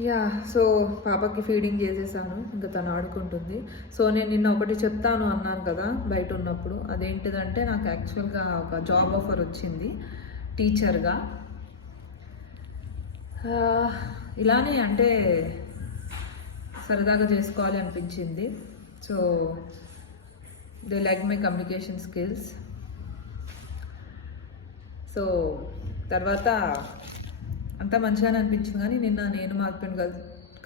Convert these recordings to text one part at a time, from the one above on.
Yeah so పాపకి feeding చేసేసాను, ఇంకా తను ఆడుకుంటుంది. సో నేను నిన్న ఒకటి చెప్తాను అన్నాను కదా బయట ఉన్నప్పుడు, అదేంటిదంటే నాకు యాక్చువల్గా ఒక జాబ్ ఆఫర్ వచ్చింది టీచర్గా. ఇలానే అంటే సరదాగా చేసుకోవాలి అనిపించింది. So they like my communication skills. So తర్వాత అంతా మంచిగానే అనిపించింది, కానీ నిన్న నేను మా హస్బెండ్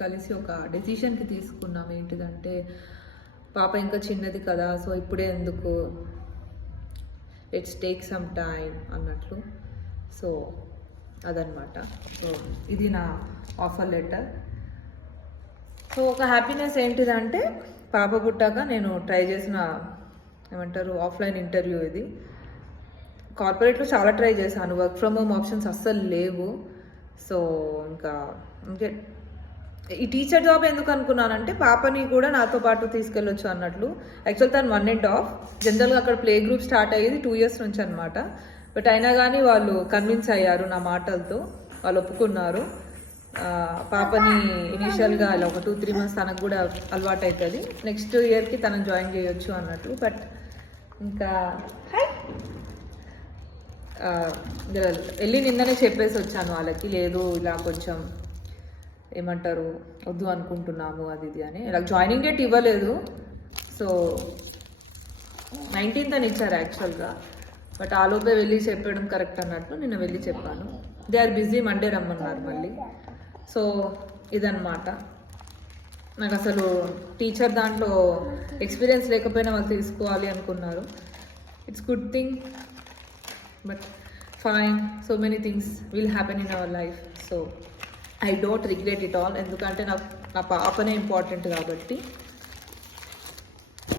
కలిసి ఒక డెసిషన్కి తీసుకున్నాం. ఏంటిదంటే పాప ఇంకా చిన్నది కదా, సో ఇప్పుడే ఎందుకు, లెట్స్ టేక్ సమ్ టైం అన్నట్లు. సో అదనమాట. సో ఇది నా ఆఫర్ లెటర్. సో ఒక హ్యాపీనెస్ ఏంటిదంటే పాప పుట్టాక నేను ట్రై చేసిన ఏమంటారు ఆఫ్లైన్ ఇంటర్వ్యూ ఇది. కార్పొరేట్లో చాలా ట్రై చేశాను, వర్క్ ఫ్రమ్ హోమ్ ఆప్షన్స్ అస్సలు లేవు. సో ఇంకా ఇంకే ఈ టీచర్ జాబ్ ఎందుకు అనుకున్నానంటే పాపని కూడా నాతో పాటు తీసుకెళ్ళొచ్చు అన్నట్లు. యాక్చువల్ తను 1 and half, జనరల్గా అక్కడ ప్లే గ్రూప్ స్టార్ట్ అయ్యేది 2 years నుంచి అనమాట. బట్ అయినా కానీ వాళ్ళు కన్విన్స్ అయ్యారు నా మాటలతో, వాళ్ళు ఒప్పుకున్నారు. పాపని ఇనీషియల్గా అలా ఒక 2-3 months తనకు కూడా అలవాటు అవుతుంది, నెక్స్ట్ ఇయర్కి తనను జాయిన్ చేయొచ్చు అన్నట్లు. బట్ ఇంకా వెళ్ళి నిన్ననే చెప్పేసి వచ్చాను వాళ్ళకి, లేదు ఇలా కొంచెం ఏమంటారు వద్దు అనుకుంటున్నాము అది ఇది అని. ఇలా జాయినింగ్ డేట్ ఇవ్వలేదు. సో 19th అని ఇచ్చారు యాక్చువల్గా, బట్ ఆలోపే వెళ్ళి చెప్పడం కరెక్ట్ అన్నట్లు నిన్న వెళ్ళి చెప్పాను. దే ఆర్ బిజీ, మండే రమ్మన్నారు మళ్ళీ. సో ఇదన్నమాట. నాకు అసలు టీచర్ దాంట్లో ఎక్స్పీరియన్స్ లేకపోయినా వాళ్ళు తీసుకోవాలి అనుకున్నారు. It's good thing, but fine, so many things will happen in our life. So I don't regret it all, ఎందుకంటే నా పాపనే ఇంపార్టెంట్ కాబట్టి.